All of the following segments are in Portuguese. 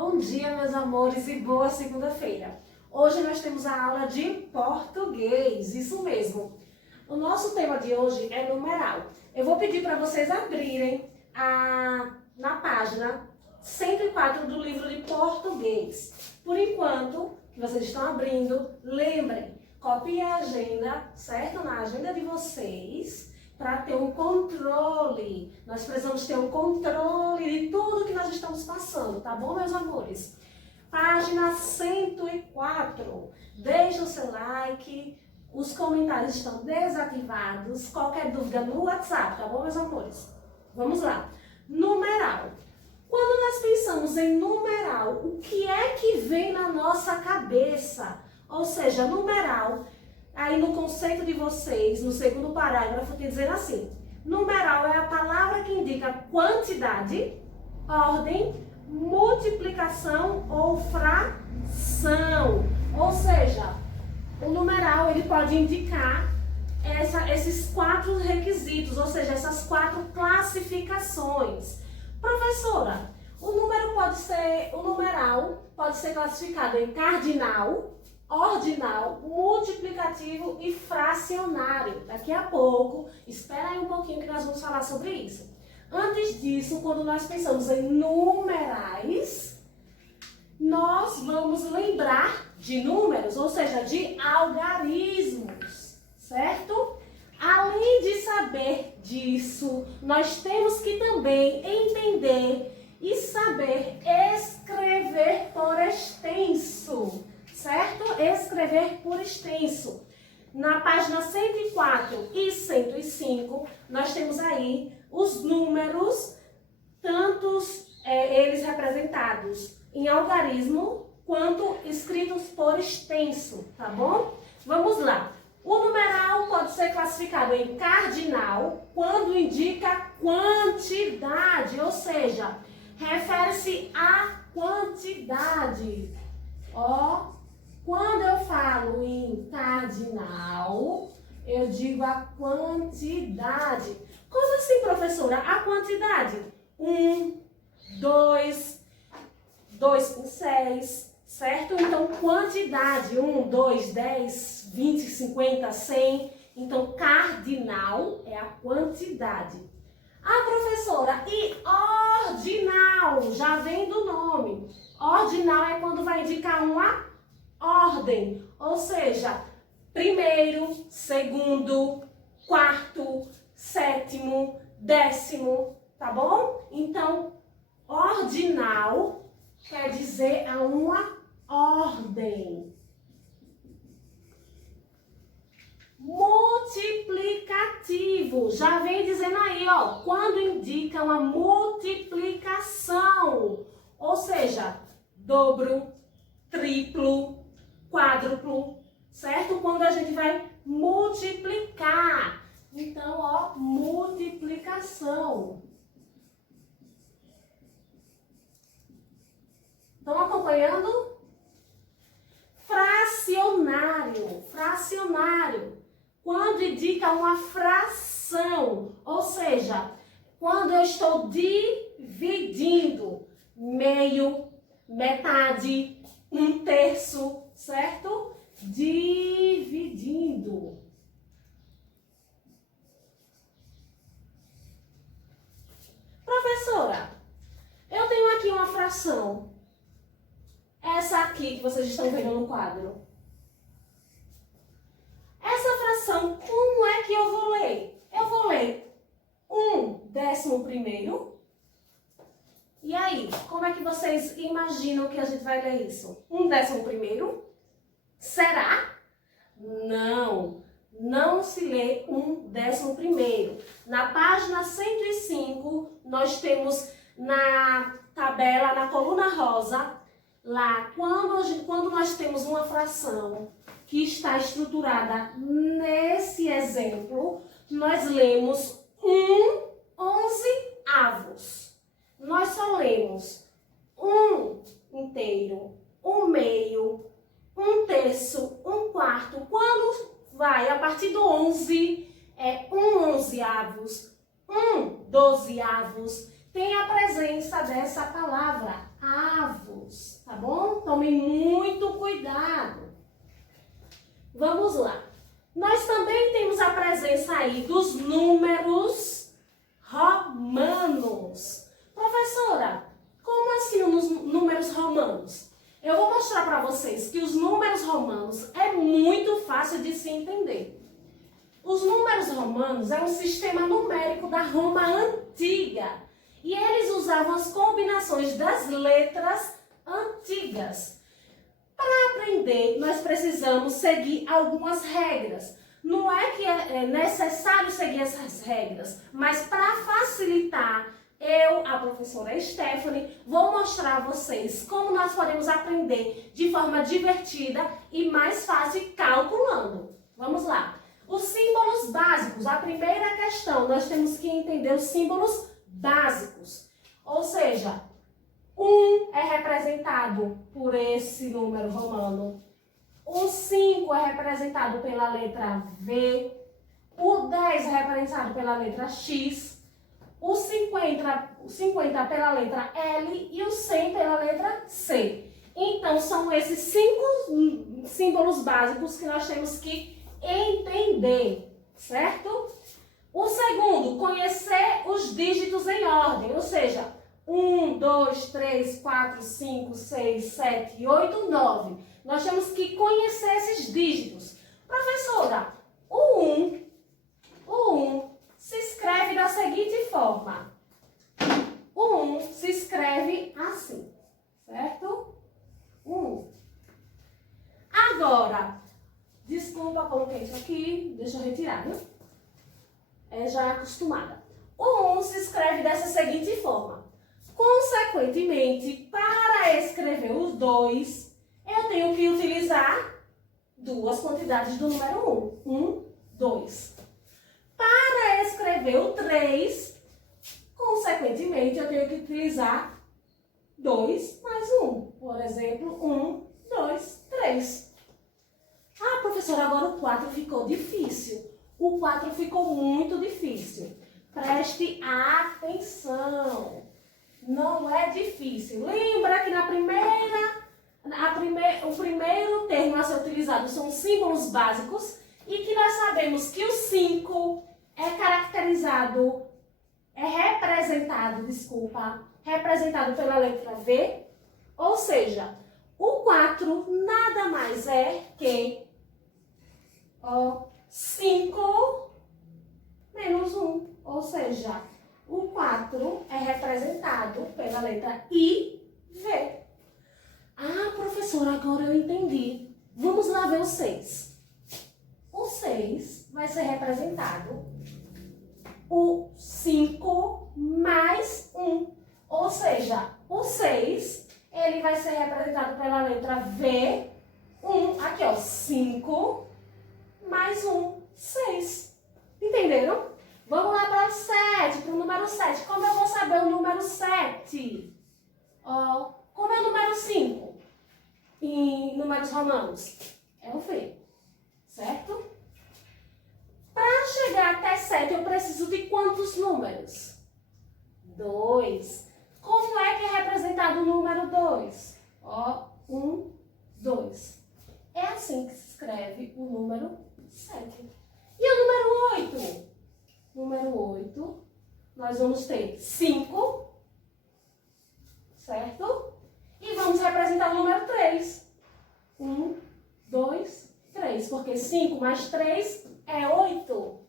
Bom dia, meus amores, e boa segunda-feira. Hoje nós temos a aula de português, isso mesmo. O nosso tema de hoje é numeral. Eu vou pedir para vocês abrirem na página 104 do livro de português. Por enquanto que vocês estão abrindo, lembrem, copiem a agenda, certo? Na agenda de vocês, para ter um controle. Nós precisamos ter um controle de tudo que nós estamos passando, tá bom, meus amores? Página 104. Deixa o seu like, os comentários estão desativados. Qualquer dúvida no WhatsApp, tá bom, meus amores? Vamos lá. Numeral. Quando nós pensamos em numeral, o que é que vem na nossa cabeça? Ou seja, numeral, aí no conceito de vocês, no segundo parágrafo, tem dizendo assim: numeral é a palavra que indica quantidade, ordem, multiplicação ou fração. Ou seja, o numeral ele pode indicar esses 4 requisitos, ou seja, essas 4 classificações. Professora, o numeral pode ser classificado em cardinal, ordinal, multiplicativo e fracionário. Daqui a pouco, espera aí um pouquinho que nós vamos falar sobre isso. Antes disso, quando nós pensamos em numerais, nós vamos lembrar de números, ou seja, de algarismos, certo? Além de saber disso, nós temos que também entender e saber escrever por extenso, certo? Escrever por extenso. Na página 104 e 105, nós temos aí os números, tantos eles representados em algarismo, quanto escritos por extenso, tá bom? Vamos lá. O numeral pode ser classificado em cardinal quando indica quantidade, ou seja, refere-se à quantidade. Ó, quando eu falo em cardinal, eu digo a quantidade. Como assim, professora? A quantidade? 1, 2, 2 com 6, certo? Então, quantidade, 1, 2, 10, 20, 50, 100. Então, cardinal é a quantidade. Ah, professora, e ordinal? Já vem do nome. Ordinal é quando vai indicar uma ordem, ou seja, primeiro, segundo, quarto, sétimo, décimo, tá bom? Então, ordinal quer dizer a uma ordem. Multiplicativo, já vem dizendo aí, ó, quando indica uma multiplicação, ou seja, dobro, triplo, quádruplo, certo? Quando a gente vai multiplicar. Então, ó, multiplicação. Estão acompanhando? Fracionário. Fracionário. Quando indica uma fração, ou seja, quando eu estou dividindo meio, metade, 1/3, certo? Dividindo. Professora, eu tenho aqui uma fração. Essa aqui que vocês estão vendo no quadro. Essa fração, como é que eu vou ler? Eu vou ler 1/11. E aí, como é que vocês imaginam que a gente vai ler isso? 1/11? Será? Não, não se lê 1/11. Na página 105, nós temos na tabela, na coluna rosa, lá, quando nós temos uma fração que está estruturada nesse exemplo, nós lemos 1/11. Nós só lemos 1/inteiro, 1/meio, 1/3, 1/4. Quando vai a partir do 11, é 1/11, 1/12. Tem a presença dessa palavra avos, tá bom? Tomem muito cuidado. Vamos lá. Nós também temos a presença aí dos números romanos. Professora, como assim os números romanos? Eu vou mostrar para vocês que os números romanos é muito fácil de se entender. Os números romanos é um sistema numérico da Roma antiga e eles usavam as combinações das letras antigas. Para aprender, nós precisamos seguir algumas regras. Não é que é necessário seguir essas regras, mas para facilitar, eu, a professora Stephanie, vou mostrar a vocês como nós podemos aprender de forma divertida e mais fácil calculando. Vamos lá. Os símbolos básicos. A primeira questão, nós temos que entender os símbolos básicos. Ou seja, 1 é representado por esse número romano. O 5 é representado pela letra V. O 10 é representado pela letra X. O 50 pela letra L e o 100 pela letra C. Então, são esses 5 símbolos básicos que nós temos que entender, certo? O segundo, conhecer os dígitos em ordem, ou seja, 1, 2, 3, 4, 5, 6, 7, 8, 9. Nós temos que conhecer esses dígitos. Professora, o 1 se escreve da seguinte forma. O 1 se escreve assim, certo? 1. Agora, desculpa, coloquei isso aqui, deixa eu retirar, viu? Já acostumada. O 1 se escreve dessa seguinte forma. Consequentemente, para escrever os 2, eu tenho que utilizar duas quantidades do número 1. 1, 2. Para escrever o 3, consequentemente, eu tenho que utilizar 2 mais 1. Por exemplo, 1, 2, 3. Ah, professora, agora o 4 ficou difícil. O 4 ficou muito difícil. Preste atenção. Não é difícil. Lembra que o primeiro termo a ser utilizado são símbolos básicos e que nós sabemos que o 5 é representado pela letra V, ou seja, o 4 nada mais é que 5 menos 1, ou seja, o 4 é representado pela letra IV. Ah, professora, agora eu entendi. Vamos lá ver o 6. O 6 vai ser representado o 5 mais 1. Ou seja, o 6 ele vai ser representado pela letra V. 1, aqui ó, 5 mais 1, 6. Entenderam? Vamos lá para o 7, para o número 7. Como eu vou saber o número 7? Como é o número 5 em números romanos? É o V, certo? Para chegar até 7, eu preciso de quantos números? 2. Como é que é representado o número 2? 1, 2. É assim que se escreve o número 7. E o número 8? Número 8, nós vamos ter 5, certo? E vamos representar o número 3. 1, 2, 3. Porque 5 mais 3 é 8.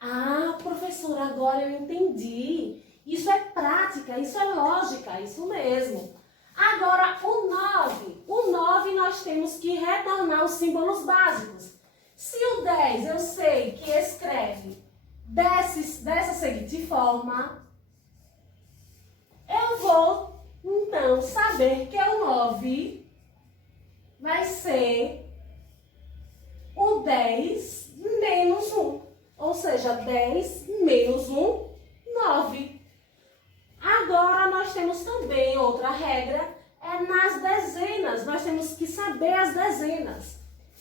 Ah, professora, agora eu entendi. Isso é prática, isso é lógica, isso mesmo. Agora, o 9. O 9 nós temos que retornar os símbolos básicos. Se o 10 eu sei que escreve dessa seguinte forma, eu vou, então, saber que o 9 vai ser o 10 menos 1. Ou seja, 10 menos 1, 9. Agora, nós temos também outra regra, é nas dezenas. Nós temos que saber as dezenas.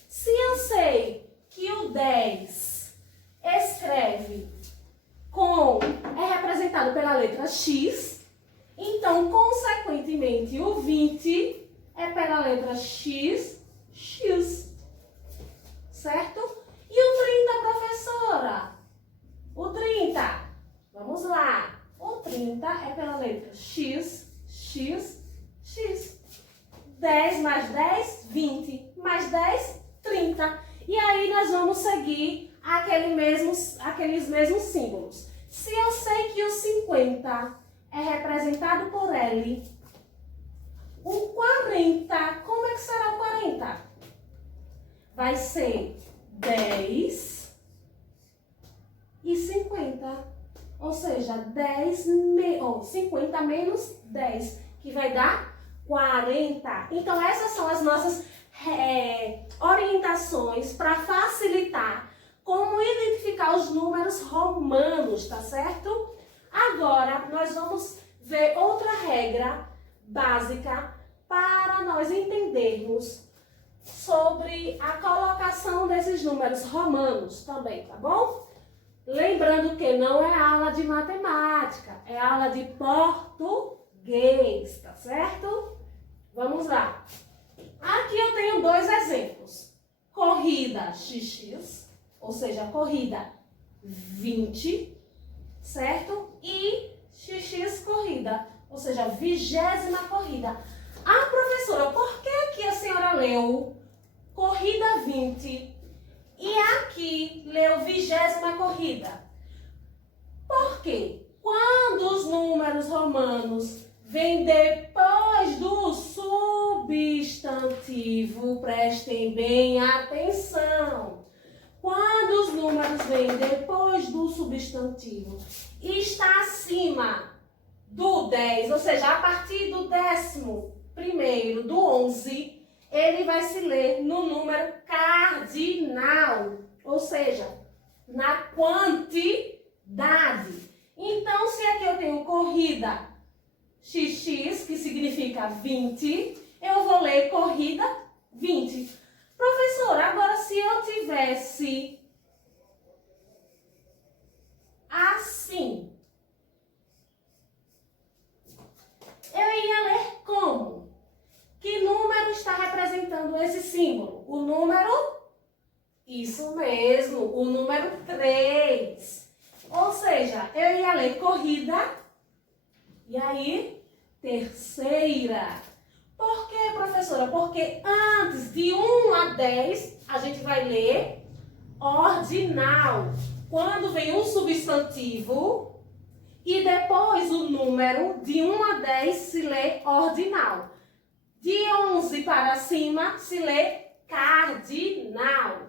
Se eu sei que o 10 é representado pela letra X, Então, consequentemente, o 20 é pela letra X, X. Certo? E o 30, professora? O 30, vamos lá. O 30 é pela letra X, X, X. 10 mais 10, 20. Mais 10, 30. E aí nós vamos seguir aqueles mesmos símbolos. Se eu sei que o 50 é representado por L, o 40, como é que será o 40? Vai ser 10 e 50. Ou seja, 50 menos 10, que vai dar 40. Então, essas são as nossas orientações para facilitar como identificar os números romanos, tá certo? Agora, nós vamos ver outra regra básica para nós entendermos sobre a colocação desses números romanos também, tá bom? Lembrando que não é aula de matemática, é aula de português, tá certo? Vamos lá. Aqui eu tenho dois exemplos. Corrida XX, ou seja, corrida 20, certo? E XX corrida, ou seja, 20ª corrida. Ah, professora, por que aqui a senhora leu corrida 20 e aqui leu 20ª corrida? Por quê? Quando os números romanos vêm depois do substantivo, prestem bem atenção. Quando os números vêm depois do substantivo e está acima do 10, ou seja, a partir do 11º, do 11, ele vai se ler no número cardinal, ou seja, na quantidade. Então, se aqui eu tenho corrida XX, que significa 20, eu vou ler corrida 20. Professora, agora se eu tivesse assim, eu iria ler como? Que número está representando esse símbolo? O número? Isso mesmo, o número 3. Ou seja, eu ia ler corrida e aí terceira. Por quê, professora? Porque antes de 1 a 10, a gente vai ler ordinal. Quando vem um substantivo e depois o número, de 1 a 10 se lê ordinal. De 11 para cima se lê cardinal.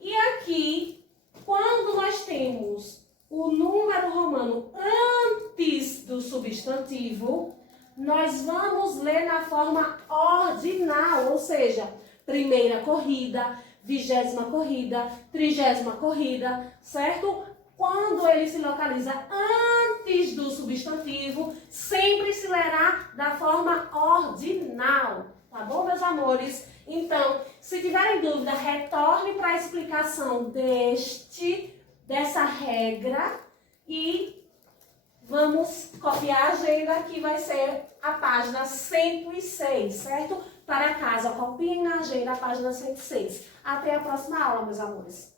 E aqui, quando nós temos o número romano antes do substantivo, nós vamos ler na forma ordinal, ou seja, primeira corrida, 20ª corrida, 30ª corrida, certo? Quando ele se localiza antes do substantivo, sempre se lerá da forma ordinal, tá bom, meus amores? Então, se tiverem dúvida, retorne para a explicação dessa regra e vamos copiar a agenda, que vai ser a página 106, certo? Para casa, copiem na agenda a página 106. Até a próxima aula, meus amores.